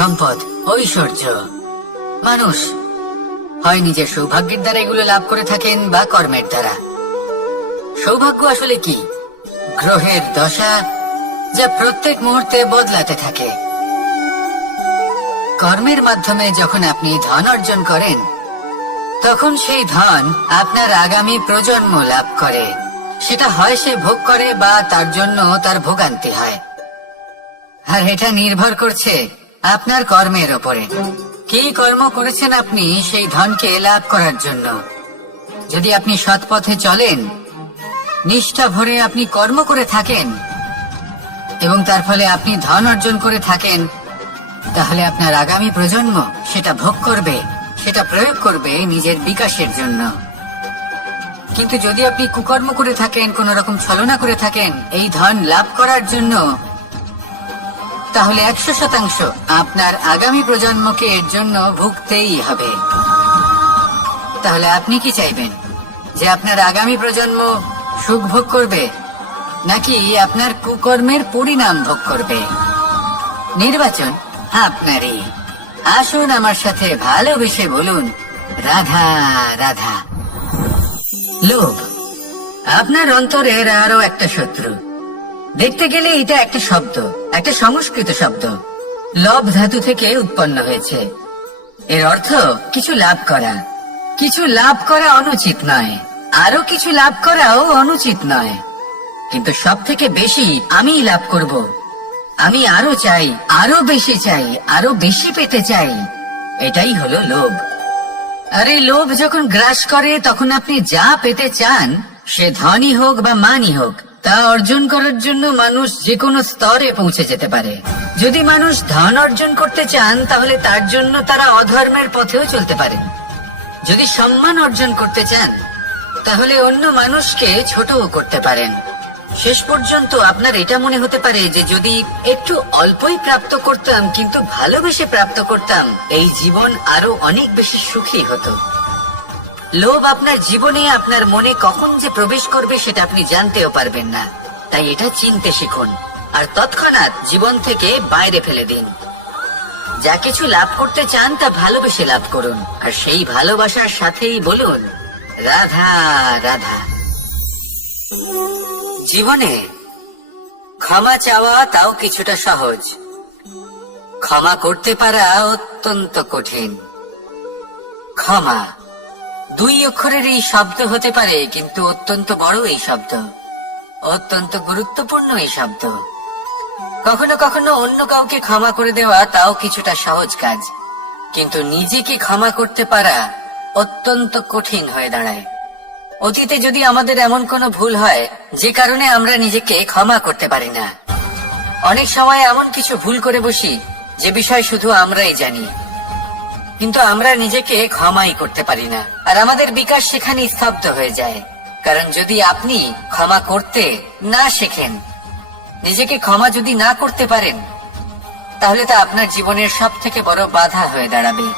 সম্পদ, ঐশ্বর্য। মানুষ হয় নিজের সৌভাগ্যের দ্বারা এগুলো লাভ করে থাকেন বা কর্মের দ্বারা। সৌভাগ্য আসলে কি? গ্রহের দশা, যা প্রত্যেক মুহূর্তে বদলাতে থাকে। কর্মের মাধ্যমে যখন আপনি ধন অর্জন করেন, তখন সেই ধন আপনার আগামী প্রজন্ম লাভ করে। সেটা হয় সে ভোগ করে বা তার জন্য তার ভোগান্তি হয়। আর এটা নির্ভর করছে আপনার কর্মের ওপরে। কি কর্ম করেছেন আপনি সেই ধনকে লাভ করার জন্য। যদি আপনি সৎ পথে চলেন, নিষ্ঠা ভরে আপনি কর্ম করে থাকেন এবং তার ফলে আপনি ধন অর্জন করে থাকেন, তাহলে আপনার আগামী প্রজন্ম সেটা ভোগ করবে, সেটা প্রয়োগ করবে নিজের বিকাশের জন্য। কিন্তু যদি আপনি কুকর্ম করে থাকেন, কোন রকম ছলনা করে থাকেন এই ধন লাভ করার জন্য, তাহলে 100% আপনার আগামী প্রজন্মকে এর জন্য ভুগতেই হবে। তাহলে আপনি কি চাইবেন? যে আপনার আগামী প্রজন্ম সুখ ভোগ করবে, নাকি আপনার কুকর্মের পরিণাম ভোগ করবে? নির্বাচন আপনারই। আসুন আমার সাথে ভালোবেসে বলুন, রাধা রাধা। লোভ আপনার অন্তরের আরো একটা শত্রু। দেখতে গেলে এটা একটা শব্দ, একটা সংস্কৃত শব্দ। লব ধাতু থেকে উৎপন্ন হয়েছে। এর অর্থ কিছু লাভ করা। কিছু লাভ করা অনুচিত নয়, আরো কিছু লাভ করাও অনুচিত নয়, কিন্তু সব থেকে বেশি আমি লাভ করব। আমি আরো চাই, আরো বেশি চাই, আরো বেশি পেতে চাই। এটাই হলো লোভ। আর এই লোভ যখন গ্রাস করে, তখন আপনি যা পেতে চান, সে ধনই হোক বা মানই হোক, তা অর্জন করার জন্য মানুষ যে কোনো স্তরে পৌঁছে যেতে পারে। যদি মানুষ ধন অর্জন করতে চান, তাহলে তার জন্য তারা অধর্মের পথেও চলতে পারে। যদি সম্মান অর্জন করতে চান, তাহলে অন্য মানুষকে ছোটও করতে পারেন। শেষ পর্যন্ত আপনার এটা মনে হতে পারে যে যদি একটু অল্পই প্রাপ্ত করতাম, কিন্তু ভালোবেসে প্রাপ্ত করতাম, এই জীবন আরো অনেক বেশি সুখী হতো। লোভ আপনার জীবনে, আপনার মনে কখন যে প্রবেশ করবে সেটা আপনি জানতেও পারবেন না। তাই এটা চিনতে শিখুন আর তৎক্ষণাৎ জীবন থেকে বাইরে ফেলে দিন। যা কিছু লাভ করতে চান তা ভালোবেসে লাভ করুন, আর সেই ভালোবাসার সাথেই বলুন, রাধা রাধা। জীবনে ক্ষমা চাওয়া তাও কিছুটা সহজ, ক্ষমা করতে পারা অত্যন্ত কঠিন। ক্ষমা 2 অক্ষরের এই শব্দ হতে পারে, কিন্তু অত্যন্ত বড় এই শব্দ, অত্যন্ত গুরুত্বপূর্ণ এই শব্দ। কখনো কখনো অন্য কাউকে ক্ষমা করে দেওয়া তাও কিছুটা সহজ কাজ, কিন্তু নিজেকে ক্ষমা করতে পারা অত্যন্ত কঠিন হয়ে দাঁড়ায়। অতীতে যদি আমাদের এমন কোনো ভুল হয় যে কারণে আমরা নিজেকে ক্ষমা করতে পারি না, অনেক সময় এমন কিছু ভুল করে বসি যে বিষয় শুধু আমরাই জানি, কিন্তু আমরা নিজেকে ক্ষমাই করতে পারি না। আর আমাদের বিকাশ সেখানে স্তব্ধ হয়ে যায়। কারণ যদি আপনি ক্ষমা করতে না শেখেন, নিজেকে ক্ষমা যদি না করতে পারেন, তাহলে তা আপনার জীবনের সব থেকে বড় বাধা হয়ে দাঁড়াবে।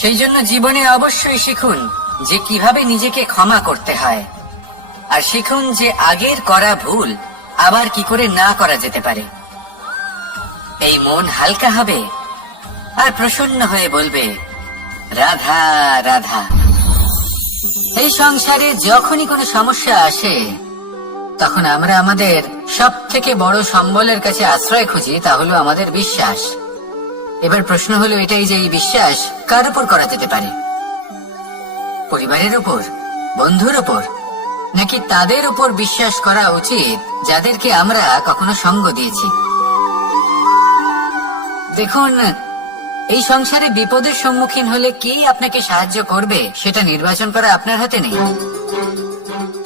সেই জন্য জীবনে অবশ্যই শিখুন যে কিভাবে নিজেকে ক্ষমা করতে হয়, আর শিখুন যে আগের করা ভুল আবার কি করে না করা যেতে পারে। এই মন হালকা হবে আর প্রসন্ন হয়ে বলবে, রাধা রাধা। এই সংসারে যখনই কোনো সমস্যা আসে, তখন আমরা আমাদের সব থেকে বড় সম্বলের কাছে আশ্রয় খুঁজি, তা হলো আমাদের বিশ্বাস। এবার প্রশ্ন হলো এটাই যে এই বিশ্বাস কার উপর করা যেতে পারে? পরিবারের উপর, বন্ধুর উপর, নাকি তাদের উপর বিশ্বাস করা উচিত যাদেরকে আমরা কখনো সঙ্গ দিয়েছি? দেখুন, এই সংসারে বিপদের সম্মুখীন হলে কে আপনাকে সাহায্য করবে সেটা নির্বাচন করা আপনার হাতে নেই।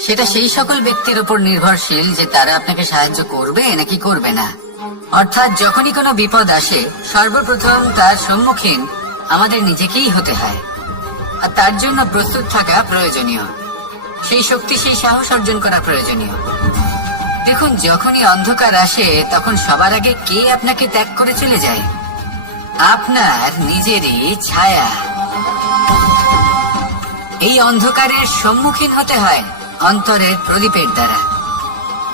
সেটা সেই সকল ব্যক্তির উপর নির্ভরশীল যে তারা আপনাকে সাহায্য করবে নাকি করবে না। অর্থাৎ যখনই কোনো বিপদ আসে, সর্বপ্রথম তার সম্মুখীন আমাদের নিজেকেই হতে হয়, আর তার জন্য প্রস্তুত থাকা প্রয়োজনীয়। সেই শক্তি, সেই সাহস অর্জন করা প্রয়োজনীয়। দেখুন, যখনই অন্ধকার আসে, তখন সবার আগে কে আপনাকে ত্যাগ করে চলে যায়? আপনার নিজেরই ছায়া। এই অন্ধকারের সম্মুখীন হতে হয় অন্তরের প্রদীপের দ্বারা,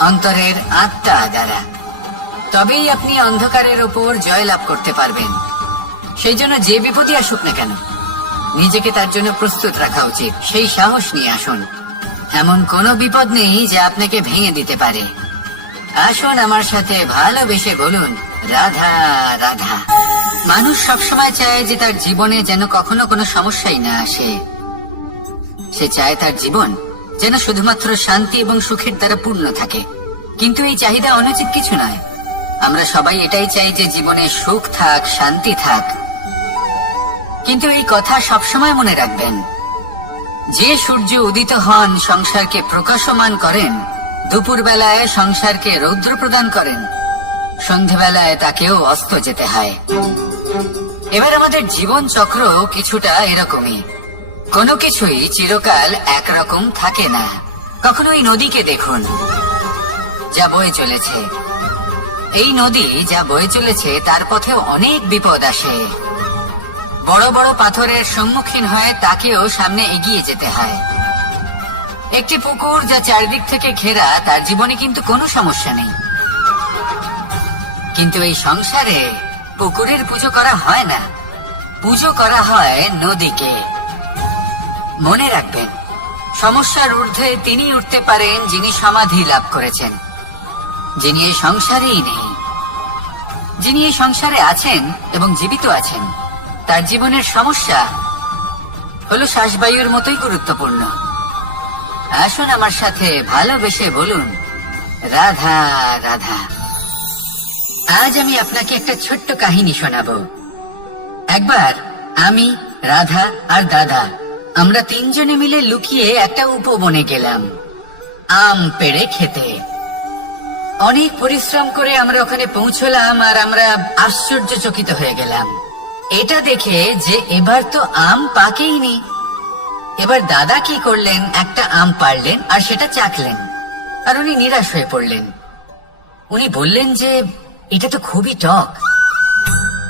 অন্তরের আত্মা দ্বারা। তবেই আপনি অন্ধকারের উপর জয়লাভ করতে পারবেন। সেই জন্য যে বিপদই আসুক না কেন, নিজেকে তার জন্য প্রস্তুত রাখা উচিত। সেই সাহস নিয়ে আসুন। এমন কোনো বিপদ নেই যা আপনাকে ভেঙে দিতে পারে। আসুন আমার সাথে ভালোবেসে বলুন, রাধা রাধা। মানুষ সবসময় চায় যে তার জীবনে যেন কখনো কোনো সমস্যাই না আসে। সে চায় তার জীবন যেন শুধুমাত্র শান্তি এবং সুখের দ্বারা পূর্ণ থাকে। কিন্তু এই চাহিদা অনুচিত কিছু নয়। আমরা সবাই এটাই চাই যে জীবনে সুখ থাক, শান্তি থাক। কিন্তু এই কথা সবসময় মনে রাখবেন, যে সূর্য উদিত হন সংসারকে প্রকাশমান করেন, দুপুর বেলায় সংসারকে রৌদ্র প্রদান করেন, সন্ধেবেলায় তাকেও অস্ত যেতে হয়। এবার আমাদের জীবন চক্র কিছুটা এরকমই। কোনো কিছুই চিরকাল একরকম থাকে না। কখনো এই নদীকে দেখুন, যা বয়ে চলেছে। এই নদী যা বয়ে চলেছে তার পথেও অনেক বিপদ আসে। বড় বড় পাথরের সম্মুখীন হয়ে তাকেও সামনে এগিয়ে যেতে হয়। একটি পুকুর যা চারদিক থেকে ঘেরা, তার জীবনে কিন্তু কোনো সমস্যা নেই। কিন্তু এই সংসারে পুকুরের পুজো করা হয় না, পুজো করা হয় নদীকে। মনে রাখবেন, সমস্যার ঊর্ধ্বে তিনি উঠতে পারেন যিনি সমাধি লাভ করেছেন, যিনি এই সংসারেই নেই। যিনি এই সংসারে আছেন এবং জীবিত আছেন, তার জীবনের সমস্যা হলো শ্বাসবায়ুর মতোই গুরুত্বপূর্ণ। আসুন আমার সাথে ভালোবেসে বলুন, রাধা রাধা। আজ আমি আপনাকে একটা ছোট্ট কাহিনী শোনাবো। একবার আমি, রাধা আর দাদা, আমরা তিনজনে মিলে লুকিয়ে একটা উপবনে গেলাম আম পেড়ে খেতে। অনেক পরিশ্রম করে আমরা ওখানে পৌঁছলাম আর আমরা আশ্চর্যচকিত হয়ে গেলাম এটা দেখে যে এবার তো আম পাকেইনি। এবার দাদা কি করলেন, একটা আম পাড়লেন আর সেটা চাখলেন, আর উনি নিরাশ হয়ে পড়লেন। উনি বললেন যে এটা তো খুবই টক।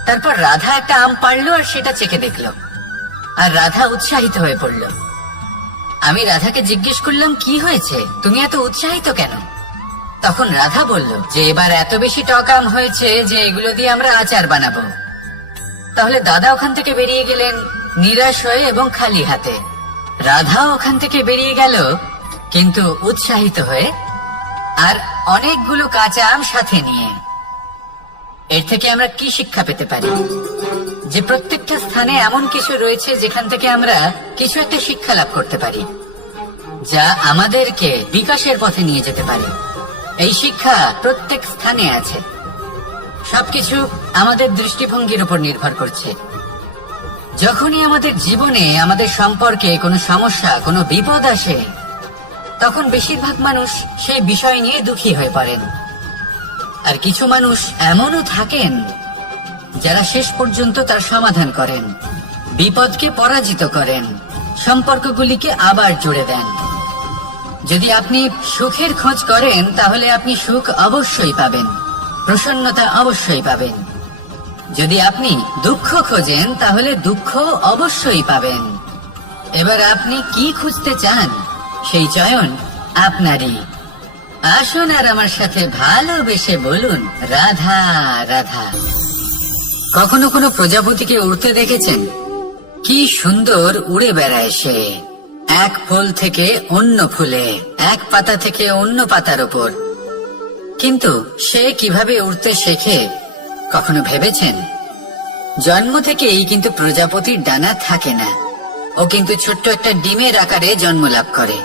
তারপর রাধা একটা আম পাড়লো আর সেটা চেখে দেখলো, আর রাধা উৎসাহিত হয়ে পড়ল। আমি রাধাকে জিজ্ঞেস করলাম, কি হয়েছে, তুমি এত উৎসাহিত কেন? তখন রাধা বলল যে এবার এত বেশি টক আম হয়েছে যে এগুলো দিয়ে আমরা আচার বানাবো। তাহলে দাদা ওখান থেকে বেরিয়ে গেলেন নিরাশ হয়ে এবং খালি হাতে। রাধা ওখান থেকে বেরিয়ে গেল কিন্তু উৎসাহিত হয়ে, আর অনেকগুলো কাঁচা আম সাথে নিয়ে। এর থেকে আমরা কি শিক্ষা পেতে পারি? যে প্রত্যেকটা স্থানে এমন কিছু রয়েছে যেখান থেকে আমরা কিছু একটা শিক্ষা লাভ করতে পারি, যা আমাদেরকে বিকাশের পথে নিয়ে যেতে পারে। এই শিক্ষা প্রত্যেক স্থানে আছে। সবকিছু আমাদের দৃষ্টিভঙ্গির উপর নির্ভর করছে। যখনই আমাদের জীবনে, আমাদের সম্পর্কে কোনো সমস্যা, কোনো বিপদ আসে, তখন বেশিরভাগ মানুষ সেই বিষয় নিয়ে দুঃখী হয়ে পড়েন। আর কিছু মানুষ এমনও থাকেন যারা শেষ পর্যন্ত তার সমাধান করেন, বিপদকে পরাজিত করেন, সম্পর্কগুলিকে আবার জুড়ে দেন। যদি আপনি সুখের খোঁজ করেন তাহলে আপনি সুখ অবশ্যই পাবেন, প্রসন্নতা অবশ্যই পাবেন। যদি আপনি দুঃখ খোঁজেন তাহলে দুঃখ অবশ্যই পাবেন। এবার আপনি কি খুঁজতে চান, সেই চয়ন আপনারই। আসুন আর আমার সাথে ভালোবেসে বলুন, রাধা রাধা। কখনো কোনো প্রজাপতিকে উড়তে দেখেছেন? কি সুন্দর উড়ে বেড়ায় সে, এক ফুল থেকে অন্য ফুলে, এক পাতা থেকে অন্য পাতার উপর। কিন্তু সে কিভাবে উড়তে শেখে কখনো ভেবেছেন? জন্ম থেকেই কিন্তু প্রজাপতির ডানা থাকে না। ও কিন্তু ছোট্ট একটা ডিমের আকারে জন্ম লাভ করে।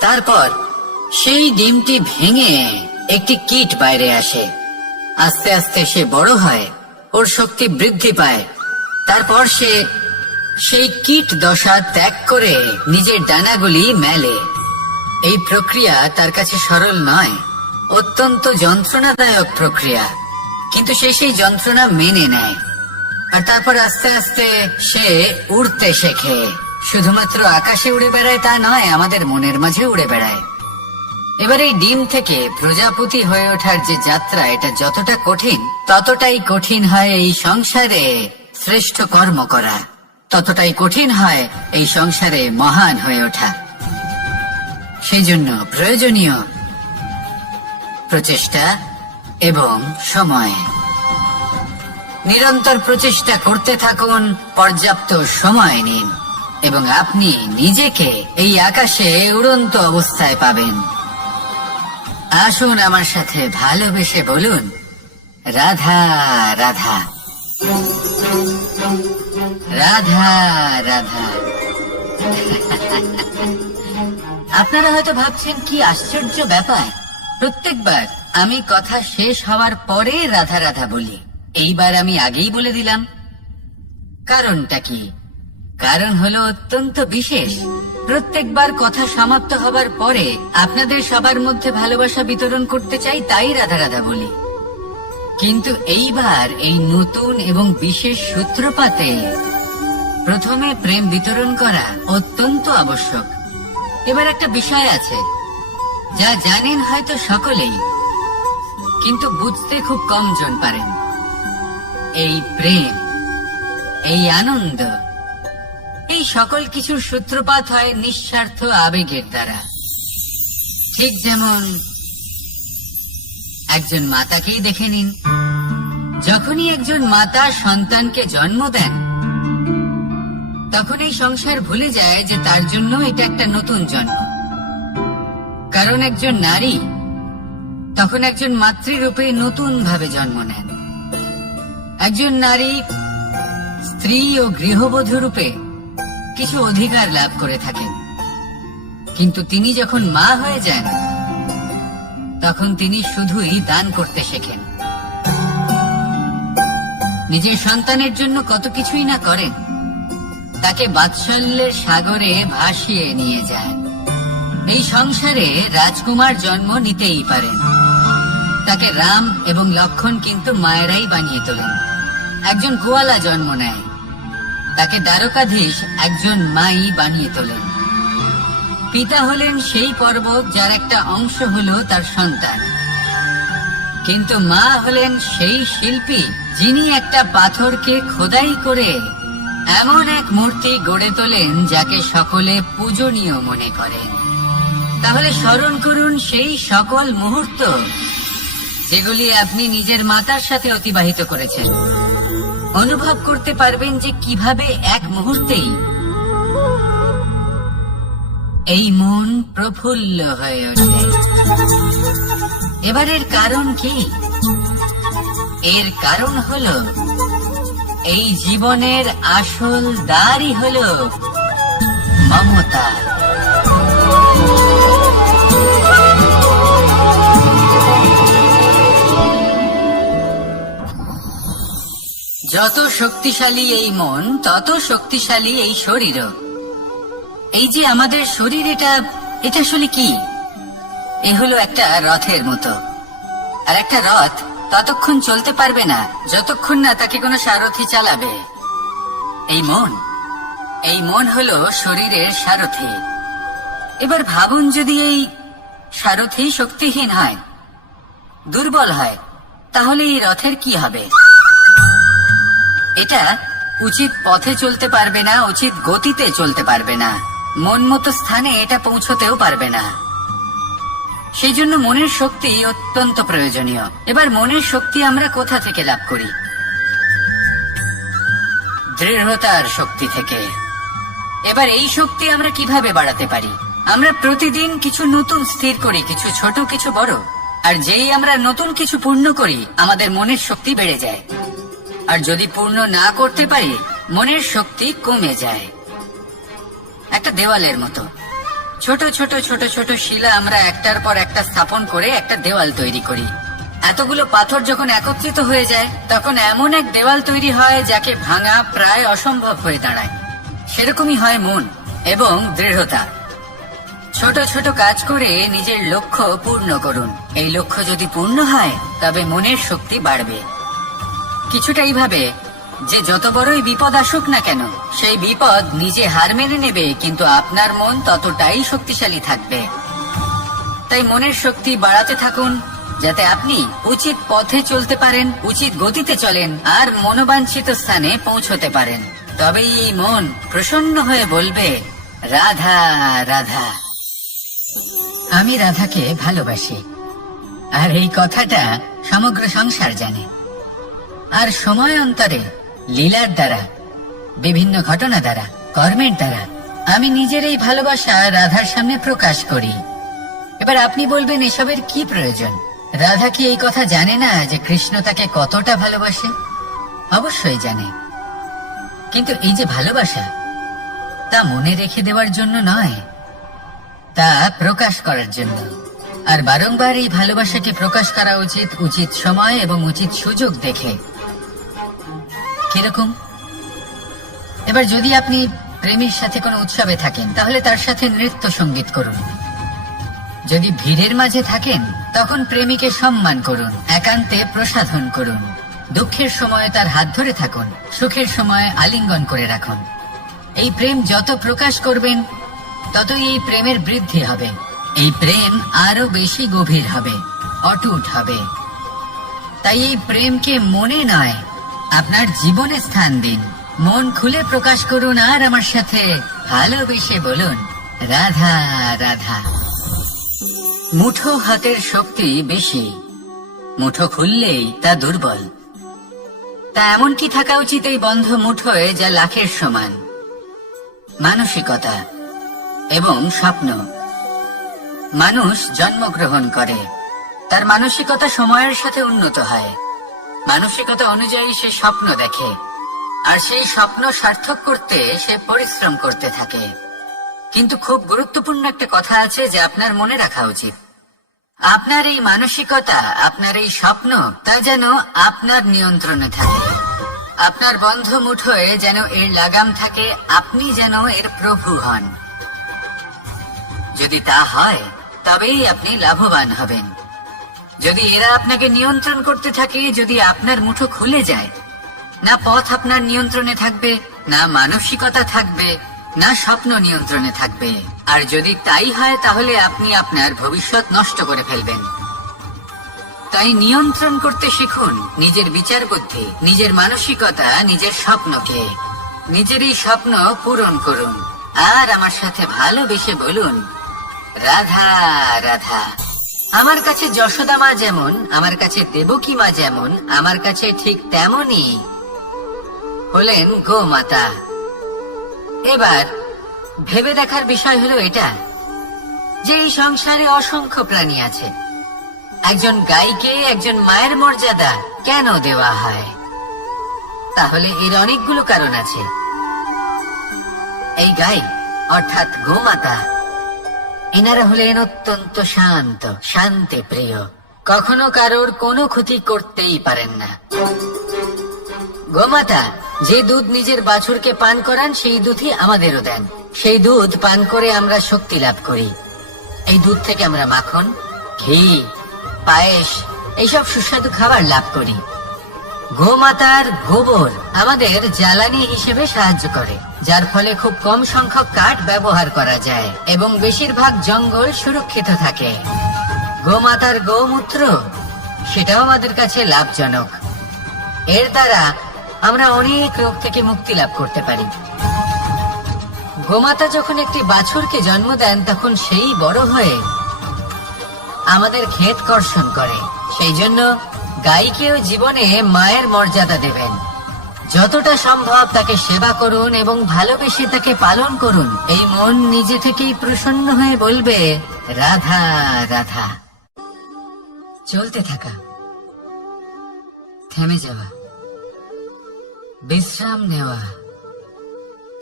তারপর সেই ডিমটি ভেঙে একটি কীট বাইরে আসে। আস্তে আস্তে সে বড় হয়, ওর শক্তি বৃদ্ধি পায়। তারপর সে সেই কীট দশা ত্যাগ করে নিজের ডানাগুলি মেলে। এই প্রক্রিয়া তার কাছে সরল নয়, অত্যন্ত যন্ত্রণাদায়ক প্রক্রিয়া। কিন্তু সে সেই যন্ত্রণা মেনে নেয়, আর তারপর আস্তে আস্তে সে উড়তে শেখে। শুধুমাত্র আকাশে উড়ে বেড়ায় তা নয়, আমাদের মনের মাঝে উড়ে বেড়ায়। এবার এই ডিম থেকে প্রজাপতি হয়ে ওঠার যে যাত্রা, এটা যতটা কঠিন, ততটাই কঠিন হয় এই সংসারে শ্রেষ্ঠ কর্ম করা, ততটাই কঠিন হয় এই সংসারে মহান হয়ে ওঠা। সেই জন্য প্রয়োজনীয় প্রচেষ্টা, এবং সময়। নিরন্তর প্রচেষ্টা করতে থাকুন, পর্যাপ্ত সময় নিন এবং আপনি নিজেকে এই আকাশে উড়ন্ত অবস্থায় পাবেন। আসুন আমার সাথে ভালোবেসে বলুন, রাধা রাধা, রাধা রাধা। আপনারা হয়তো ভাবছেন কি আশ্চর্য ব্যাপার, প্রত্যেকবার আমি কথা শেষ হওয়ার পরে রাধা রাধা বলি। এইবার আমি আগেই বলে দিলাম। কারণটা কি? কারণ হলো অত্যন্ত বিশেষ। প্রত্যেকবার কথা সমাপ্ত হবার পরে আপনাদের সবার মধ্যে ভালোবাসা বিতরণ করতে চাই, তাই রাধা রাধা বলি। কিন্তু এইবার এই নতুন এবং বিশেষ সূত্রপাতে প্রথমে প্রেম বিতরণ করা অত্যন্ত আবশ্যক। এবার একটা বিষয় আছে যা জানেন হয়তো সকলেই, কিন্তু বুঝতে খুব কম জন পারেন। এই প্রেম, এই আনন্দ, এই সকল কিছুর সূত্রপাত হয় নিঃস্বার্থ আবেগের দ্বারা। ঠিক যেমন একজন মাতাকেই দেখে নিন। যখনই একজন মাতা সন্তানকে জন্ম দেন, তখন এই সংসার ভুলে যায় যে তার জন্য এটা একটা নতুন জন্ম। কারণ একজন নারী তখন একজন মাতৃরূপে নতুন ভাবে জন্ম নেন। একজন নারী স্ত্রী ও গৃহবধূ রূপে কিছু অধিকার লাভ করে থাকেন, কিন্তু তিনি যখন মা হয়ে যান, তখন তিনি শুধুই দান করতে শেখেন। নিজের সন্তানের জন্য কত কিছুই না করেন, তাকে বাৎসল্যের সাগরে ভাসিয়ে নিয়ে যান। এই সংসারে রাজকুমার জন্ম নিতেই পারেন, তাকে রাম এবং লক্ষণ কিন্তু মায়েরাই বানিয়ে তোলেন। একজন গোয়ালা জন্ম নেয়, তাকে দ্বারকাধীশ একজন মাই বানিয়ে তোলেন। পিতা হলেন সেই পর্বত যার একটা অংশ হলো তার সন্তান, কিন্তু মা হলেন সেই শিল্পী যিনি একটা পাথরকে খোদাই করে এমন এক মূর্তি গড়ে তোলেন যাকে সকলে পূজনীয় মনে করেন। তাহলে স্মরণ করুন সেই সকল মুহূর্ত যেগুলি আপনি নিজের মাতার সাথে অতিবাহিত করেছেন। অনুভব করতে পারবেন যে কিভাবে এক মুহূর্তেই এই মন প্রফুল্ল হয়ে ওঠে। এবারের কারণ কি? এর কারণ হলো এই জীবনের আসল দ্বারই হলো মমতা। যত শক্তিশালী এই মন, তত শক্তিশালী এই শরীরও। এই যে আমাদের শরীর, এটা আসলে কি? এ হলো একটা রথের মতো। আর একটা রথ ততক্ষণ চলতে পারবে না যতক্ষণ না তাকে কোনো সারথি চালাবে। এই মন হলো শরীরের সারথি। এবার ভাবুন, যদি এই সারথি শক্তিহীন হয়, দুর্বল হয়, তাহলে এই রথের কি হবে? এটা উচিত পথে চলতে পারবে না, উচিত গতিতে চলতে পারবে না, মন মতো স্থানে এটা পৌঁছতেও পারবে না। সেই জন্য মনের শক্তি অত্যন্ত প্রয়োজনীয়। এবার মনের শক্তি আমরা কোথা থেকে লাভ করি? দৃঢ়তার শক্তি থেকে। এবার এই শক্তি আমরা কিভাবে বাড়াতে পারি? আমরা প্রতিদিন কিছু নতুন স্থির করি, কিছু ছোট কিছু বড়। আর যেই আমরা নতুন কিছু পূর্ণ করি, আমাদের মনের শক্তি বেড়ে যায়। আর যদি পূর্ণ না করতে পারি, মনের শক্তি কমে যায়। একটা দেওয়ালের মতো ছোট ছোট ছোট ছোট শিলা আমরা একটার পর একটা স্থাপন করে একটা দেওয়াল তৈরি করি। এতগুলো পাথর যখন একত্রিত হয়ে যায়, তখন এমন এক দেওয়াল তৈরি হয় যাকে ভাঙা প্রায় অসম্ভব হয়ে দাঁড়ায়। সেরকমই হয় মন এবং দৃঢ়তা। ছোট ছোট কাজ করে নিজের লক্ষ্য পূর্ণ করুন। এই লক্ষ্য যদি পূর্ণ হয়, তবে মনের শক্তি বাড়বে। কিছুটা এইভাবে যে যত বড়ই বিপদ আসুক না কেন, সেই বিপদ নিজে হার মেনে নেবে, কিন্তু আপনার মন ততটাই শক্তিশালী থাকবে। তাই মনের শক্তি বাড়াতে থাকুন, যাতে আপনি উচিত পথে চলতে পারেন, উচিত গতিতে চলেন আর মনোবাঞ্ছিত স্থানে পৌঁছতে পারেন। তবেই এই মন প্রসন্ন হয়ে বলবে, রাধা রাধা। আমি রাধাকে ভালোবাসি। আর এই কথাটা সমগ্র সংসার জানে। আর সময় অন্তরে লীলার দ্বারা, বিভিন্ন ঘটনা দ্বারা, কর্মের দ্বারা আমি নিজের এই ভালোবাসা রাধার সামনে প্রকাশ করি। এবার আপনি বলবেন এসবের কি প্রয়োজন? রাধা কি এই কথা জানে না যে কৃষ্ণ তাকে কতটা ভালোবাসে? অবশ্যই জানে, কিন্তু এই যে ভালোবাসা, তা মনে রেখে দেওয়ার জন্য নয়, তা প্রকাশ করার জন্য। আর বারংবার এই ভালোবাসাকে প্রকাশ করা উচিত, উচিত সময় এবং উচিত সুযোগ দেখে। কিরকম? এবার যদি আপনি প্রেমের সাথে কোনো উৎসবে থাকেন, তাহলে তার সাথে নৃত্য সঙ্গীত করুন। যদি ভিড়ের মাঝে থাকেন, তখন প্রেমিকে সম্মান করুন, একান্তে প্রসাধন করুন। দুঃখের সময় তার হাত ধরে থাকুন, সুখের সময় আলিঙ্গন করে রাখুন। এই প্রেম যত প্রকাশ করবেন, ততই এই প্রেমের বৃদ্ধি হবে। এই প্রেম আরো বেশি গভীর হবে, অটুট হবে। তাই এই প্রেমকে মনে নয়, আপনার জীবনে স্থান দিন। মন খুলে প্রকাশ করুন আর আমার সাথে ভালোবেসে বলুন, রাধা রাধা। মুঠো হাতের শক্তি বেশি, মুঠো খুললেই তা দুর্বল। তা এমন কি থাকা উচিত এই বন্ধ মুঠোয় যা লাখের সমান? মানসিকতা এবং স্বপ্ন। মানুষ জন্মগ্রহণ করে, তার মানসিকতা সময়ের সাথে উন্নত হয়। মানসিকতা অনুযায়ী সে স্বপ্ন দেখে, আর সেই স্বপ্ন সার্থক করতে সে পরিশ্রম করতে থাকে। কিন্তু খুব গুরুত্বপূর্ণ একটা কথা আছে যা আপনার মনে রাখা উচিত। আপনার এই মানসিকতা, আপনার এই স্বপ্ন, তা যেন আপনার নিয়ন্ত্রণে থাকে। আপনার বন্ধ মুঠোয় যেন এর লাগাম থাকে, আপনি যেন এর প্রভু হন। যদি তা হয়, তবেই আপনি লাভবান হবেন। যদি এরা আপনাকে নিয়ন্ত্রণ করতে থাকে, যদি আপনার মুঠো খুলে যায়, না পথ আপনার নিয়ন্ত্রণে থাকবে, না মানসিকতা থাকবে, না স্বপ্ন নিয়ন্ত্রণে থাকবে। আর যদি তাই হয়, তাহলে আপনি আপনার ভবিষ্যৎ নষ্ট করে ফেলবেন। তাই নিয়ন্ত্রণ করতে শিখুন নিজের বিচার বুদ্ধি, নিজের মানসিকতা, নিজের স্বপ্নকে। নিজের এই স্বপ্ন পূরণ করুন আর আমার সাথে ভালোবেসে বলুন, রাধা রাধা। আমার কাছে যশোদা মা যেমন, আমার কাছে দেবকী মা যেমন, আমার কাছে ঠিক তেমনই হলেন গোমাতা। এবার ভেবে দেখার বিষয় হলো এটা, যে এই সংসারে অসংখ্য প্রাণী আছে। একজন গাইকে একজন মায়ের মর্যাদা কেন দেওয়া হয়? তাহলে এর অনেকগুলো কারণ আছে। এই গাই অর্থাৎ গোমাতা, এনারা হলেন অত্যন্ত শান্ত, শান্তি প্রিয়, কখনো কারোর কোনো ক্ষতি করতেই পারেন না। গোমাতা যে দুধ নিজের বাছুরকে পান করান, সেই দুধই আমাদেরও দেন। সেই দুধ পান করে আমরা শক্তি লাভ করি। এই দুধ থেকে আমরা মাখন, ঘি, পায়েস, এইসব সুস্বাদু খাবার লাভ করি। গোমাতার গোবর আমাদের জ্বালানি হিসেবে সাহায্য করে, যার ফলে খুব কম সংখ্যক কাঠ ব্যবহার করা যায় এবং বেশিরভাগ জঙ্গল সুরক্ষিত থাকে। গোমাতার গোমূত্র, সেটাও আমাদের কাছে লাভজনক। এর দ্বারা আমরা অনেক রোগ থেকে মুক্তি লাভ করতে পারি। গোমাতা যখন একটি বাছুরকে জন্ম দেন, তখন সেই বড় হয়ে আমাদের ক্ষেত কর্ষণ করে। সেই জন্য গাইকেও জীবনে মায়ের মর্যাদা দেবেন। যতটা সম্ভব তাকে সেবা করুন এবং ভালোবেসে তাকে পালন করুন। এই মন নিজে থেকেই প্রসন্ন হয়ে বলবে, রাধা রাধা। চলতে থাকা, থেমে যাওয়া, বিশ্রাম নেওয়া,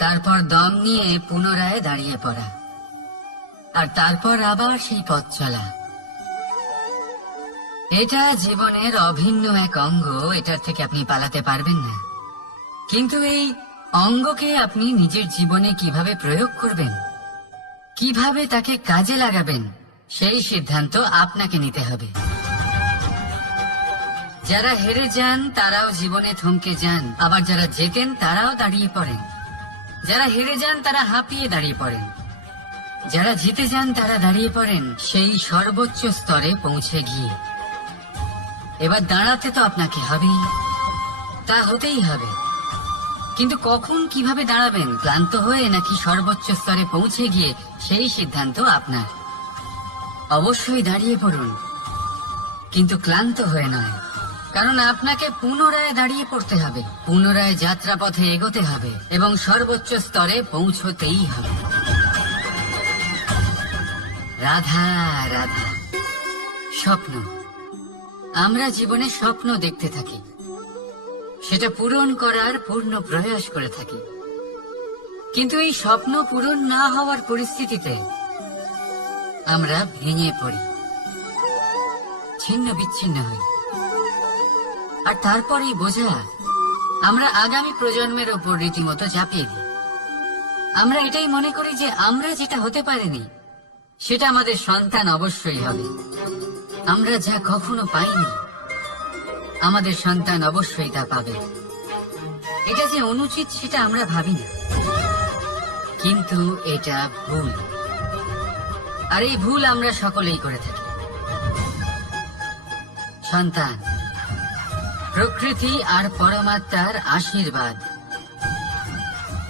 তারপর দম নিয়ে পুনরায় দাঁড়িয়ে পড়া, আর তারপর আবার সেই পথ চলা। এটা জীবনের অভিন্ন এক অঙ্গ, এটার থেকে আপনি পালাতে পারবেন না। কিন্তু এই অঙ্গকে আপনি নিজের জীবনে কিভাবে প্রয়োগ করবেন, কিভাবে তাকে কাজে লাগাবেন, সেই সিদ্ধান্ত আপনাকে নিতে হবে। যারা হেরে যান তারাও জীবনে থমকে যান, আবার যারা জেতেন তারাও দাঁড়িয়ে পড়েন। যারা হেরে যান তারা হাঁপিয়ে দাঁড়িয়ে পড়েন, যারা জিতে যান তারা দাঁড়িয়ে পড়েন সেই সর্বোচ্চ স্তরে পৌঁছে গিয়ে। এবার দাঁড়াতে তো আপনাকে হবেই, তা হতেই হবে। কিন্তু কখন, কিভাবে দাঁড়াবেন, ক্লান্ত হয়ে নাকি সর্বোচ্চ স্তরে পৌঁছে গিয়ে, সেই সিদ্ধান্ত আপনার। অবশ্যই দাঁড়িয়ে পড়ুন, কিন্তু ক্লান্ত হয়ে নয়, কারণ আপনাকে পুনরায় দাঁড়িয়ে পড়তে হবে, পুনরায় যাত্রাপথে এগোতে হবে এবং সর্বোচ্চ স্তরে পৌঁছতেই হবে। রাধা রাধা। স্বপ্ন, আমরা জীবনে স্বপ্ন দেখতে থাকি, সেটা পূরণ করার পূর্ণ প্রয়াস করে থাকি, কিন্তু এই স্বপ্ন পূরণ না হওয়ার পরিস্থিতিতে আমরা ভেঙে পড়ি, ছিন্ন বিচ্ছিন্ন হই। আর তারপরেই বোঝা আমরা আগামী প্রজন্মের ওপর রীতিমতো চাপিয়ে দিই। আমরা এটাই মনে করি যে আমরা যেটা হতে পারিনি সেটা আমাদের সন্তান অবশ্যই হবে। আমরা যা কখনো পাইনি আমাদের সন্তান অবশ্যই তা পাবে। এটা যে অনুচিত সেটা আমরা ভাবি না, কিন্তু এটা ভুল। আর এই ভুল আমরা সকলেই করে থাকি। সন্তান প্রকৃতি আর পরমাত্মার আশীর্বাদ।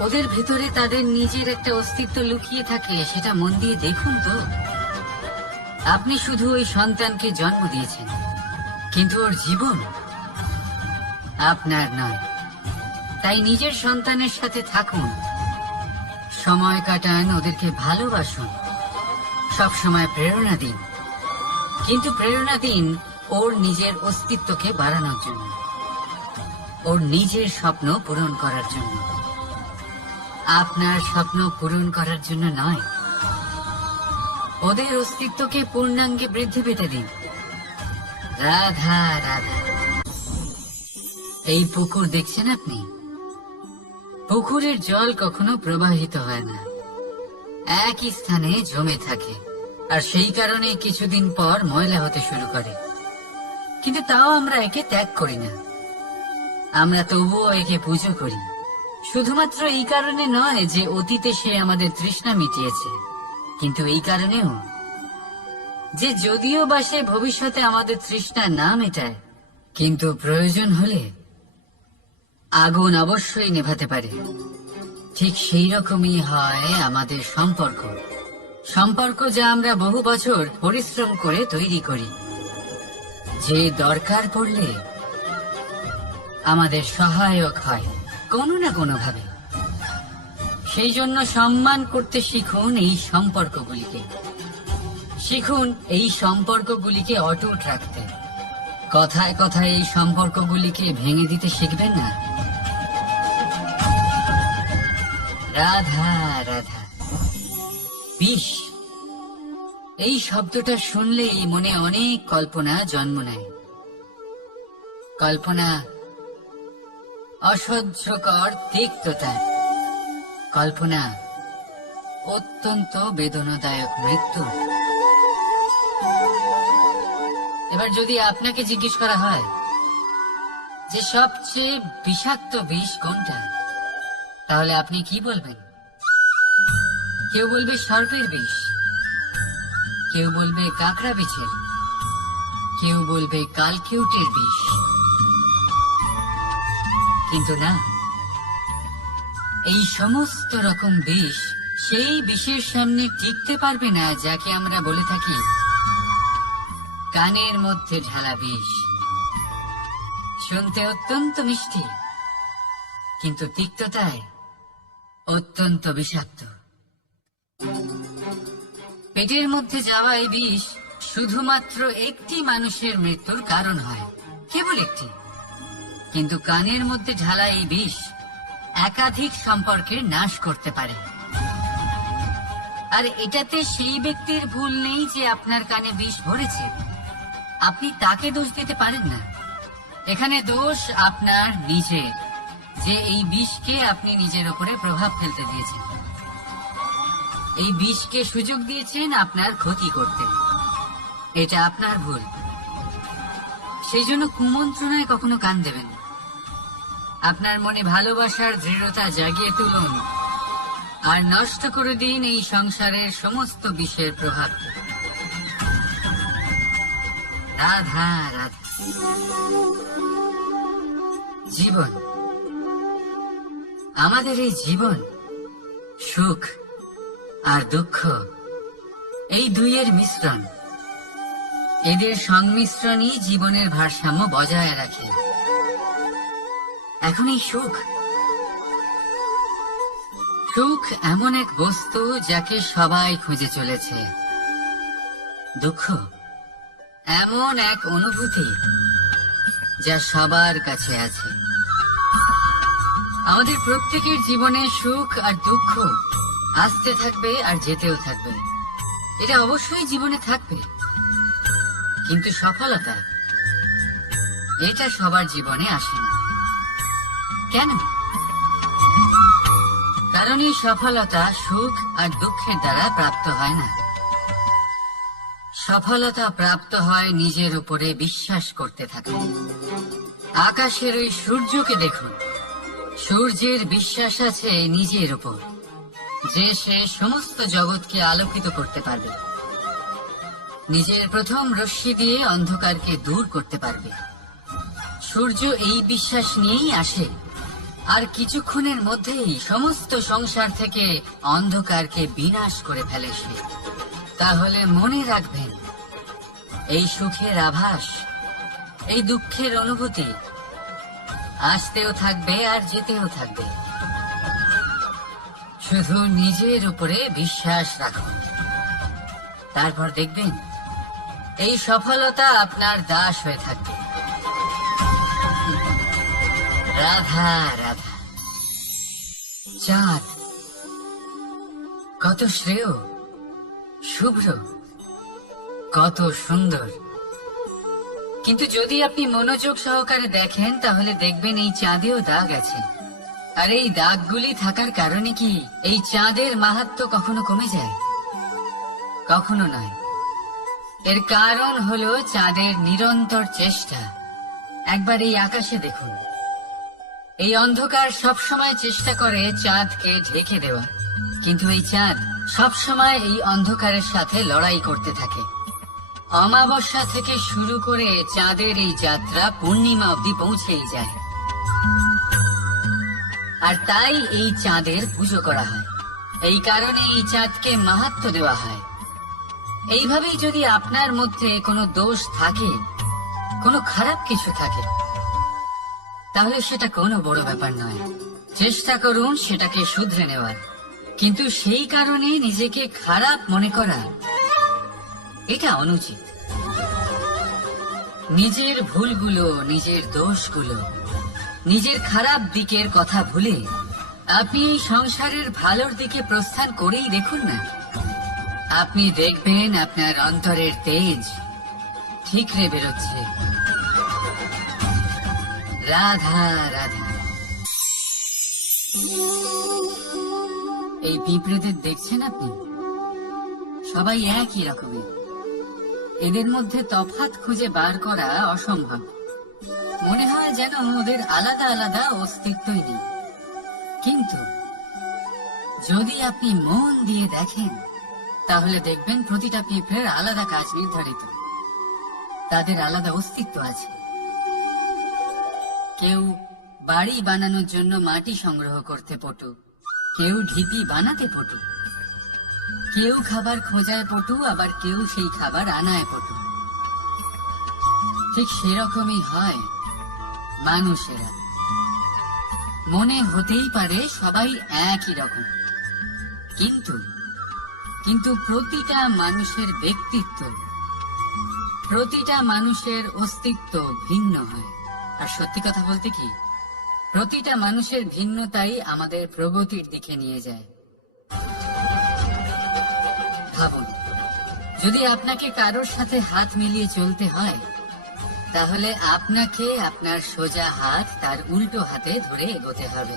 ওদের ভেতরে তাদের নিজের একটা অস্তিত্ব লুকিয়ে থাকে, সেটা মন দিয়ে দেখুন তো। আপনি শুধু ওই সন্তানকে জন্ম দিয়েছেন, কিন্তু ওর জীবন আপনার নয়। তাই নিজের সন্তানের সাথে থাকুন, সময় কাটান, ওদেরকে ভালোবাসুন, সবসময় প্রেরণা দিন, কিন্তু প্রেরণা দিন ওর নিজের অস্তিত্বকে বাড়ানোর জন্য, ওর নিজের স্বপ্ন পূরণ করার জন্য, আপনার স্বপ্ন পূরণ করার জন্য নয়। ওদের অস্তিত্বকে পূর্ণাঙ্গে বৃদ্ধি পেতে দিন। রাধা রাধা। এই পুকুর দেখছেন আপনি? পুকুরের জল কখনো প্রবাহিত হয় না, একই স্থানে জমে থাকে, আর সেই কারণে কিছুদিন পর ময়লা হতে শুরু করে। কিন্তু তাও আমরা একে ত্যাগ করি না, আমরা তবুও একে পুজো করি। শুধুমাত্র এই কারণে নয় যে অতীতে সে আমাদের তৃষ্ণা মিটিয়েছে, কিন্তু এই কারণেও যে যদিও বা সে ভবিষ্যতে আমাদের তৃষ্ণা না মেটায়, কিন্তু প্রয়োজন হলে আগুন অবশ্যই নেভাতে পারে। ঠিক সেই রকমই হয় আমাদের সম্পর্ক, সম্পর্ক যা আমরা বহু বছর পরিশ্রম করে তৈরি করি, যে দরকার পড়লে আমাদের সহায়ক হয় কোনো না কোনো ভাবে। সেই জন্য সম্মান করতে শিখুন এই সম্পর্কগুলিকে, শিখুন এই সম্পর্কগুলিকে অটুট রাখতে। কথায় কথায় এই সম্পর্কগুলিকে ভেঙে দিতে শিখবেন না। রাধা রাধা। বিষ, এই শব্দটা শুনলেই মনে অনেক কল্পনা জন্ম নেয়। কল্পনা অসহ্যকর তিক্ততা, কল্পনা অত্যন্ত বেদনাদায়ক মৃত্যু। এবার যদি আপনাকে জিজ্ঞেস করা হয় যে সবচেয়ে বিষাক্ত বিষ কোনটা, তাহলে আপনি কি বলবেন? কেউ বলবে সর্পের বিষ, কেউ বলবে কাঁকড়া বিছের, কেউ বলবে কালকিউটের বিষ। কিন্তু না, এই সমস্ত রকম বিষ সেই বিষের সামনে টিকতে পারবে না যাকে আমরা বলে থাকি কানের মধ্যে ঢালা বিষ। শুনতে অত্যন্ত মিষ্টি, কিন্তু তিক্ততায় অত্যন্ত বিষাক্ত। পেটের মধ্যে যাওয়া এই বিষ শুধুমাত্র একটি মানুষের মৃত্যুর কারণ হয়, কেবল একটি। কিন্তু কানের মধ্যে ঢালা এই বিষ একাধিক সম্পর্কের নাশ করতে পারে। আর এটাতে সেই ব্যক্তির ভুল নেই যে আপনার কানে বিষ ভরেছে, আপনি তাকে দোষ দিতে পারেন না। এখানে দোষ আপনার নিজের, যে এই বিষকে আপনি নিজের উপরে প্রভাব ফেলতে দিয়েছেন, এই বিষকে সুযোগ দিয়েছেন আপনার ক্ষতি করতে। এটা আপনার ভুল। সেই জন্য কুমন্ত্রণায় কখনো কান দেবেন না। আপনার মনে ভালোবাসার দৃঢ়তা জাগিয়ে তুলুন আর নষ্ট করে দিন এই সংসারের সমস্ত বিষের প্রভাব। রাধা রাধা। জীবন, আমাদের এই জীবন সুখ আর দুঃখ, এই দুইয়ের মিশ্রণ। এদের সংমিশ্রণই জীবনের ভারসাম্য বজায় রাখে। এখন এই সুখ, সুখ এমন এক বস্তু যাকে সবাই খুঁজে চলেছে। দুঃখ এমন এক অনুভূতি যা সবার কাছে আছে। আমাদের প্রত্যেকের জীবনে সুখ আর দুঃখ আসতে থাকবে আর যেতেও থাকবে। এটা অবশ্যই জীবনে থাকবে, কিন্তু সফলতা এটা সবার জীবনে আসে না। কেন? কারণ এই সফলতা সুখ আর দুঃখের দ্বারা প্রাপ্ত হয় না। সফলতা প্রাপ্ত হয় নিজের উপরে বিশ্বাস করতে থাকলে। আকাশের ওই সূর্যকে দেখুন, সূর্যের বিশ্বাস আছে নিজের উপর যে সে সমস্ত জগৎকে আলোকিত করতে পারবে, নিজের প্রথম রশ্মি দিয়ে অন্ধকারকে দূর করতে পারবে। সূর্য এই বিশ্বাস নিয়েই আসে, আর কিছুক্ষণের মধ্যেই সমস্ত সংসার থেকে অন্ধকারকে বিনাশ করে ফেলে সে। তাহলে মনে রাখবেন, এই সুখের আভাস, এই দুঃখের অনুভূতি আসতেও থাকবে আর যেতেও থাকবে। শুধু নিজের উপরে বিশ্বাস রাখুন, তারপর দেখবেন এই সফলতা আপনার দাস হয়ে থাকবে। রাধা রাধা। চাঁদ কত শ্রেয়, শুভ্র, কত সুন্দর। কিন্তু যদি আপনি মনোযোগ সহকারে দেখেন তাহলে দেখবেন এই চাঁদেও দাগ আছে। আর এই দাগগুলি থাকার কারণে কি এই চাঁদের মাহাত্ম্য কখনো কমে যায়? কখনো নয়। এর কারণ হলো চাঁদের নিরন্তর চেষ্টা। একবার এই আকাশে দেখুন, এই অন্ধকার সবসময় চেষ্টা করে চাঁদকে ঢেকে দেওয়া, কিন্তু এই চাঁদ সবসময় এই অন্ধকারের সাথে লড়াই করতে থাকে। অমাবস্যা থেকে শুরু করে চাঁদের এই যাত্রা পূর্ণিমা অবধি পৌঁছেই যায়। আর তাই এই চাঁদের পুজো করা হয়, এই কারণে এই চাঁদকে মাহাত্ম্য দেওয়া হয়। এইভাবেই যদি আপনার মধ্যে কোনো দোষ থাকে, কোনো খারাপ কিছু থাকে, তাহলে সেটা কোনো বড় ব্যাপার নয়। চেষ্টা করুন সেটাকে শুধরে নেওয়ার, কিন্তু সেই কারণে নিজেকে খারাপ মনে করা এটা অনুচিত। নিজের ভুলগুলো, নিজের দোষগুলো, নিজের খারাপ দিকের কথা ভুলে আপনি এই সংসারের ভালোর দিকে প্রস্থান করেই দেখুন না। আপনি দেখবেন আপনার অন্তরের তেজ ঠিকরে বেরোচ্ছে। রাধা রাধা। এই পিঁপড়েদের দেখছেন আপনি? সবাই একই রকমের। এদের মধ্যে তফাৎ খুঁজে বার করা অসম্ভব। মনে হয় যেন ওদের আলাদা আলাদা অস্তিত্বই নেই। কিন্তু যদি আপনি মন দিয়ে দেখেন তাহলে দেখবেন প্রতিটা পিঁপড়ের আলাদা কাজ নির্ধারিত, তাদের আলাদা অস্তিত্ব আছে। কেউ বাড়ি বানানোর জন্য মাটি সংগ্রহ করতে পটু, কেউ ঢিপি বানাতে পটু, কেউ খাবার খোঁজায় পটু, আবার কেউ সেই খাবার আনায় পটু। ঠিক সেরকমই হয় মানুষেরা। মনে হতেই পারে সবাই একই রকম, কিন্তু প্রতিটা মানুষের ব্যক্তিত্ব, প্রতিটা মানুষের অস্তিত্ব ভিন্ন হয়। আর সত্যি কথা বলতে কি, প্রতিটা মানুষের ভিন্নতাই আমাদের প্রগতির দিকে নিয়ে যায়। ভাবুন, যদি আপনাকে কারোর সাথে হাত মিলিয়ে চলতে হয়, তাহলে আপনাকে আপনার সোজা হাত তার উল্টো হাতে ধরে এগোতে হবে।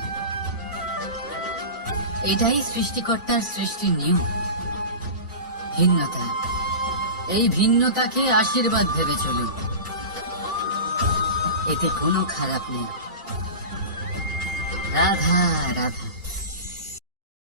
এটাই সৃষ্টিকর্তার সৃষ্টির নিয়ম। ভিন্নতা, এই ভিন্নতাকে আশীর্বাদ ভেবে চলুন, এতে কোনো খারাপ নেই। রাধা রাধা।